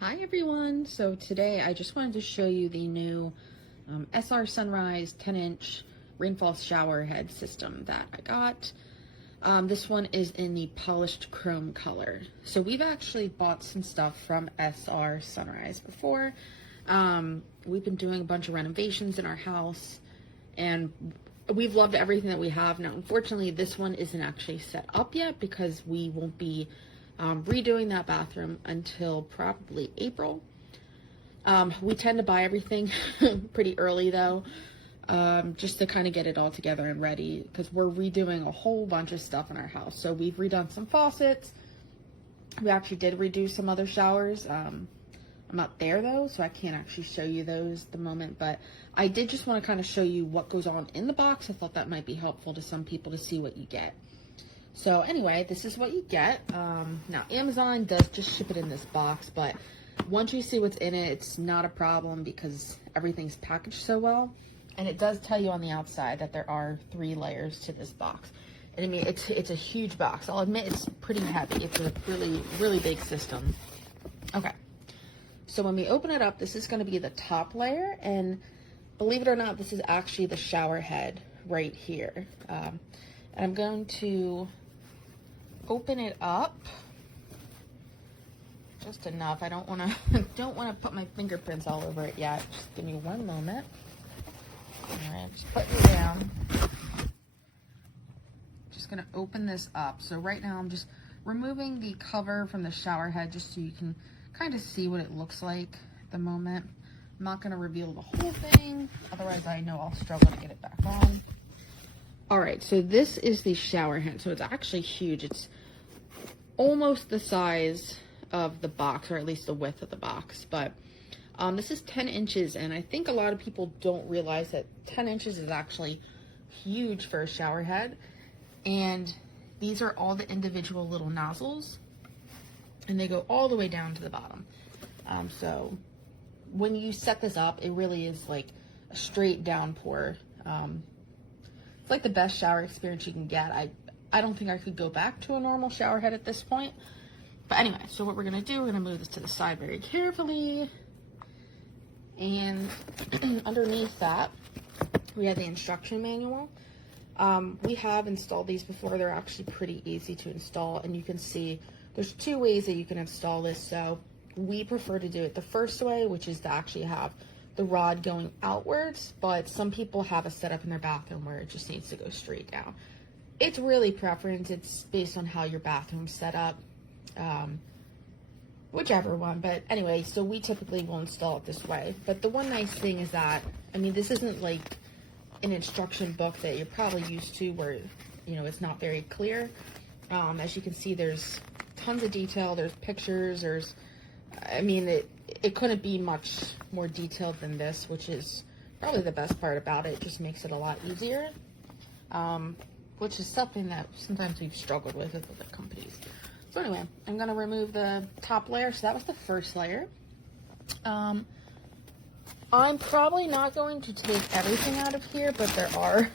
Hi everyone! So today I just wanted to show you the new SR Sunrise 10-inch Rainfall shower head system that I got. This one is in the polished chrome color. So we've actually bought some stuff from SR Sunrise before. We've been doing a bunch of renovations in our house and we've loved everything that we have. Now unfortunately this one isn't actually set up yet because we won't be redoing that bathroom until probably April. We tend to buy everything pretty early though, just to kind of get it all together and ready because we're redoing a whole bunch of stuff in our house. So we've redone some faucets. We actually did redo some other showers. I'm not there though, so I can't actually show you those at the moment, but I did just want to kind of show you what goes on in the box. I thought that might be helpful to some people to see what you get. So anyway, this is what you get. Now Amazon does just ship it in this box, but once you see what's in it, it's not a problem because everything's packaged so well. And it does tell you on the outside that there are 3 layers to this box. And I mean, it's a huge box. I'll admit it's pretty heavy. It's a really, really big system. Okay. So when we open it up, this is going to be the top layer. And believe it or not, this is actually the shower head right here. And I'm going to open it up just enough. I don't want to put my fingerprints all over it yet. Just give me one moment. All right, just putting it down. Just gonna open this up. So right now I'm just removing the cover from the shower head just so you can kind of see what it looks like at the moment. I'm not gonna reveal the whole thing, otherwise I know I'll struggle to get it back on. All right, so this is the shower head. So it's actually huge. It's almost the size of the box, or at least the width of the box. But this is 10 inches, and I think a lot of people don't realize that 10 inches is actually huge for a shower head. And these are all the individual little nozzles, and they go all the way down to the bottom. So when you set this up, it really is like a straight downpour. It's like the best shower experience you can get. I don't think I could go back to a normal shower head at this point. But anyway, so what we're gonna do, we're gonna move this to the side very carefully. And underneath that, we have the instruction manual. We have installed these before. They're actually pretty easy to install. And you can see there's 2 ways that you can install this. So we prefer to do it the first way, which is to actually have the rod going outwards, but some people have a setup in their bathroom where it just needs to go straight down. It's really preference. It's based on how your bathroom's set up, whichever one. But anyway, so we typically will install it this way. But the one nice thing is that, I mean, this isn't like an instruction book that you're probably used to where, you know, it's not very clear. As you can see, there's tons of detail. There's pictures. There's, I mean, it couldn't be much more detailed than this, which is probably the best part about it. It just makes it a lot easier, which is something that sometimes we've struggled with other companies. So anyway, I'm going to remove the top layer. So that was the first layer. I'm probably not going to take everything out of here, but there are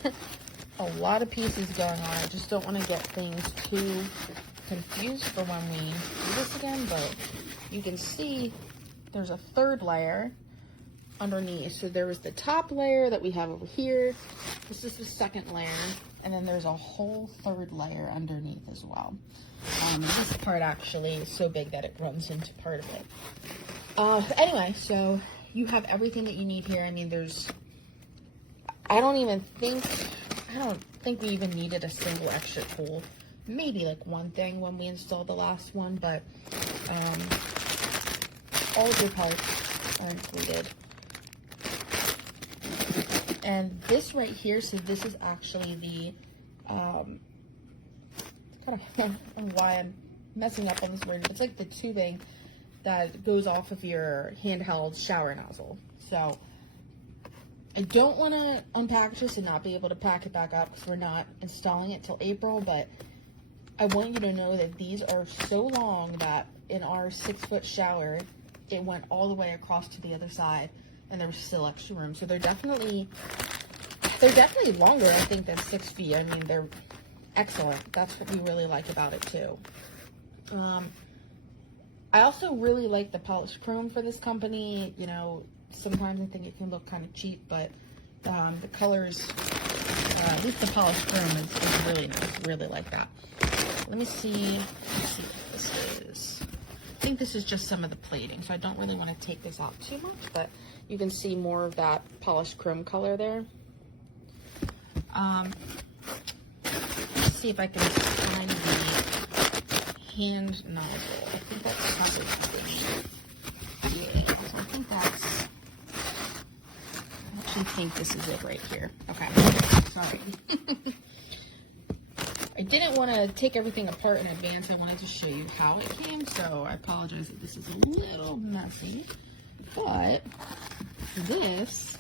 a lot of pieces going on. I just don't want to get things too confused for when we do this again, but you can see there's a 3rd layer underneath. So there was the top layer that we have over here. This is the 2nd layer, and then there's a whole 3rd layer underneath as well. This part actually is so big that it runs into part of it. Anyway, so you have everything that you need here. I mean, I don't think we even needed a single extra tool. Maybe like one thing when we installed the last one, but all of your parts are included. And this right here, so this is actually the, kind of, I don't know why I'm messing up on this word. It's like the tubing that goes off of your handheld shower nozzle. So I don't want to unpackage this and not be able to pack it back up because we're not installing it till April, but I want you to know that these are so long that in our 6-foot shower, it went all the way across to the other side and there was still extra room. So they're definitely longer, I think, than 6 feet. I mean, they're excellent. That's what we really like about it too. I also really like the polished chrome for this company. You know, sometimes I think it can look kind of cheap, but the colors, at least the polished chrome is really nice. Really like that. Let me see what this is. I think this is just some of the plating, so I don't really want to take this out too much, but you can see more of that polished chrome color there. Let's see if I can find the hand nozzle. I think that's probably the, yeah, so I think that's, I actually think this is it right here. Okay, sorry. I didn't want to take everything apart in advance. I wanted to show you how it came, so I apologize if this is a little messy. But this,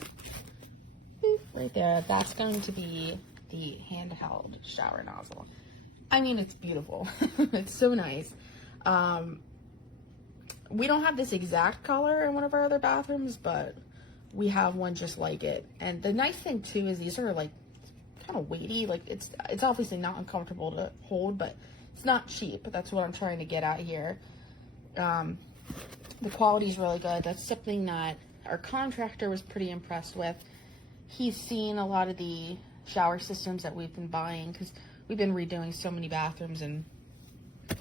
right there, that's going to be the handheld shower nozzle. I mean, it's beautiful. It's so nice. We don't have this exact color in one of our other bathrooms, but we have one just like it. And the nice thing too is these are like kind of weighty. Like it's obviously not uncomfortable to hold, but it's not cheap. That's what I'm trying to get at here. The quality is really good. That's something that our contractor was pretty impressed with. He's seen a lot of the shower systems that we've been buying because we've been redoing so many bathrooms, and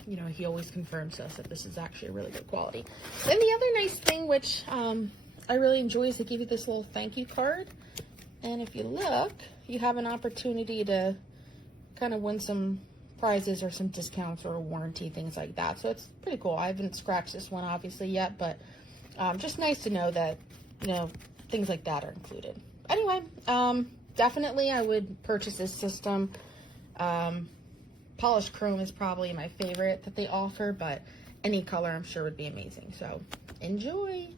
you know, he always confirms to us that this is actually a really good quality. Then the other nice thing, which I really enjoy, is they give you this little thank you card. And if you look, you have an opportunity to kind of win some prizes or some discounts or a warranty, things like that. So it's pretty cool. I haven't scratched this one obviously yet, but just nice to know that, you know, things like that are included. Anyway, definitely I would purchase this system. Polished chrome is probably my favorite that they offer, but any color I'm sure would be amazing. So enjoy.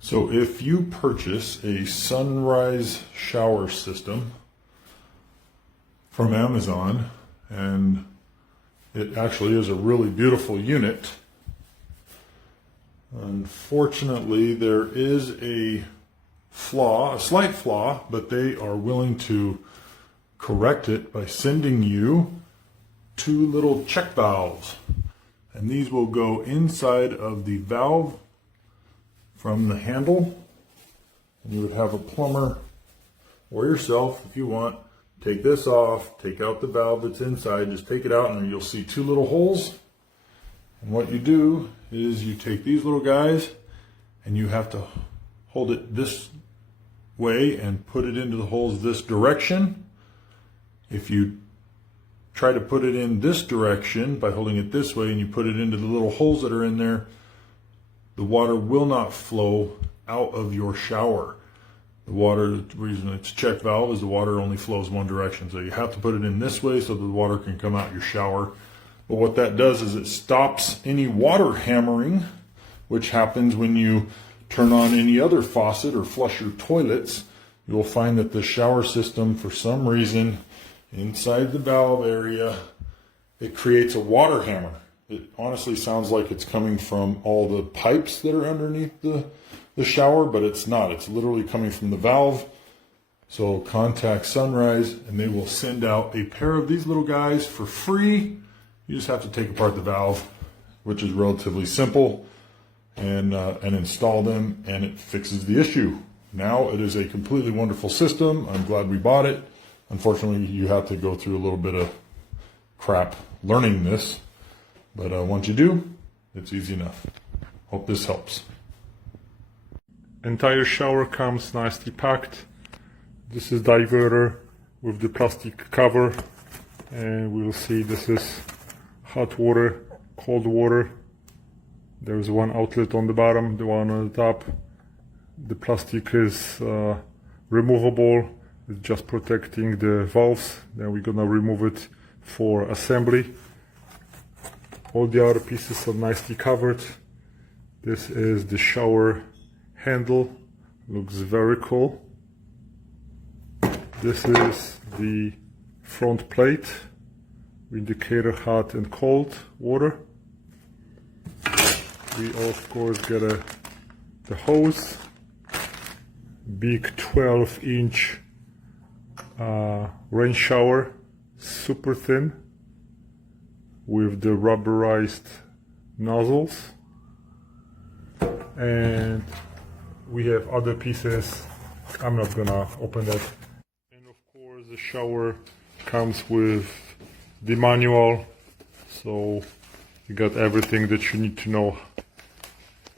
So if you purchase a sunrise shower system from Amazon, and it actually is a really beautiful unit, unfortunately there is a flaw, a slight flaw, but they are willing to correct it by sending you 2 little check valves. And these will go inside of the valve from the handle, and you would have a plumber or yourself, if you want, take this off, take out the valve that's inside, just take it out, and you'll see 2 little holes. And what you do is you take these little guys and you have to hold it this way and put it into the holes this direction. If you try to put it in this direction by holding it this way and you put it into the little holes that are in there, the water will not flow out of your shower. The water, the reason it's check valve is the water only flows one direction. So you have to put it in this way so the water can come out your shower. But what that does is it stops any water hammering, which happens when you turn on any other faucet or flush your toilets. You'll find that the shower system, for some reason, inside the valve area, it creates a water hammer. It honestly sounds like it's coming from all the pipes that are underneath the shower, but it's not. It's literally coming from the valve. So contact Sunrise and they will send out a pair of these little guys for free. You just have to take apart the valve, which is relatively simple, and install them, and it fixes the issue. Now it is a completely wonderful system. I'm glad we bought it. Unfortunately, you have to go through a little bit of crap learning this. But once you do, it's easy enough. Hope this helps. Entire shower comes nicely packed. This is diverter with the plastic cover. And we'll see this is hot water, cold water. There's one outlet on the bottom, the one on the top. The plastic is removable, It's just protecting the valves. Then we're gonna remove it for assembly. All the other pieces are nicely covered. This is the shower handle. Looks very cool. This is the front plate. Indicator hot and cold water. We of course get the hose. Big 12-inch rain shower, super thin, with the rubberized nozzles. And we have other pieces. I'm not gonna open that. And of course the shower comes with the manual, so you got everything that you need to know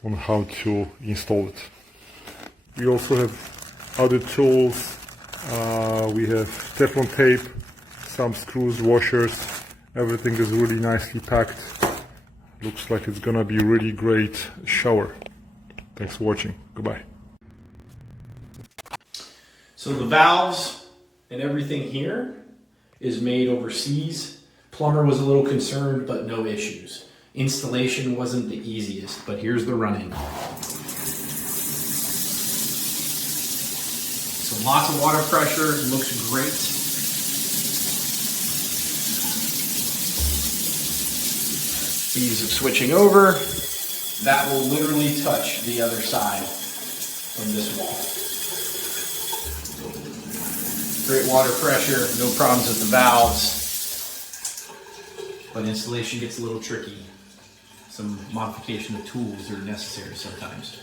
on how to install it. We also have other tools. We have Teflon tape, some screws, washers. Everything is really nicely packed. Looks like it's gonna be a really great shower. Thanks for watching. Goodbye. So the valves and everything here is made overseas. Plumber was a little concerned, but no issues. Installation wasn't the easiest, but here's the running. So lots of water pressure, looks great. Ease of switching over. That will literally touch the other side of this wall. Great water pressure, no problems with the valves. But installation gets a little tricky. Some modification of tools are necessary sometimes.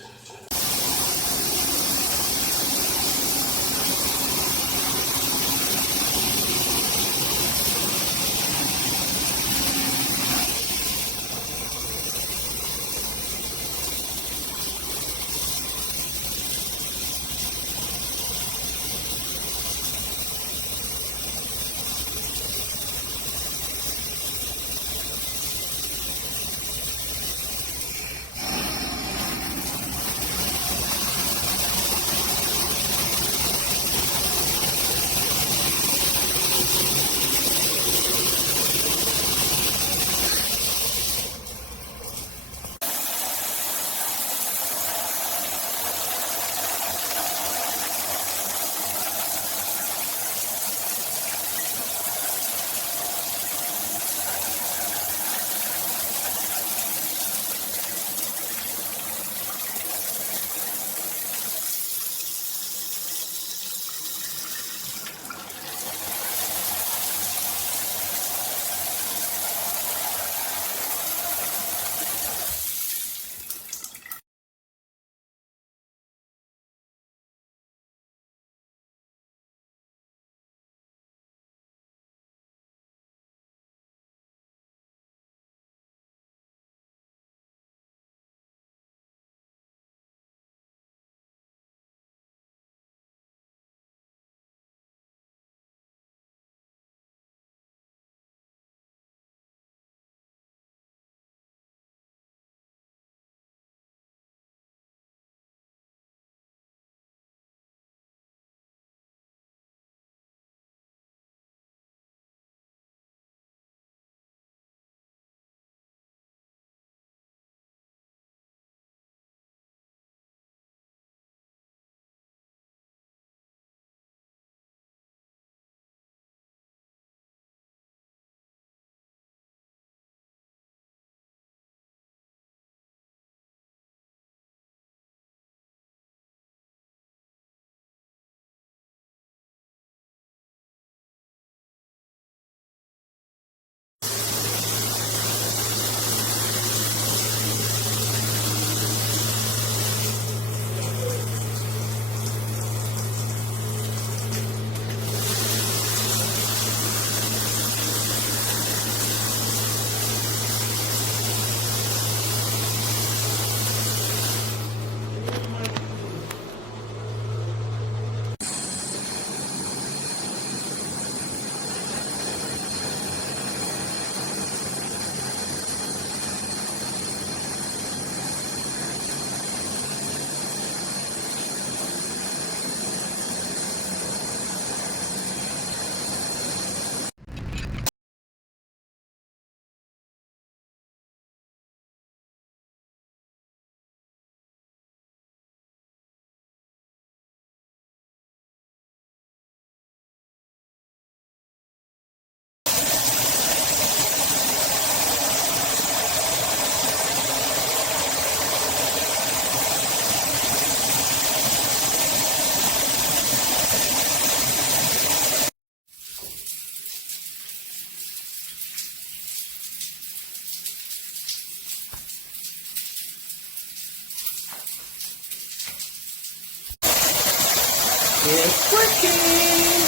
It's working!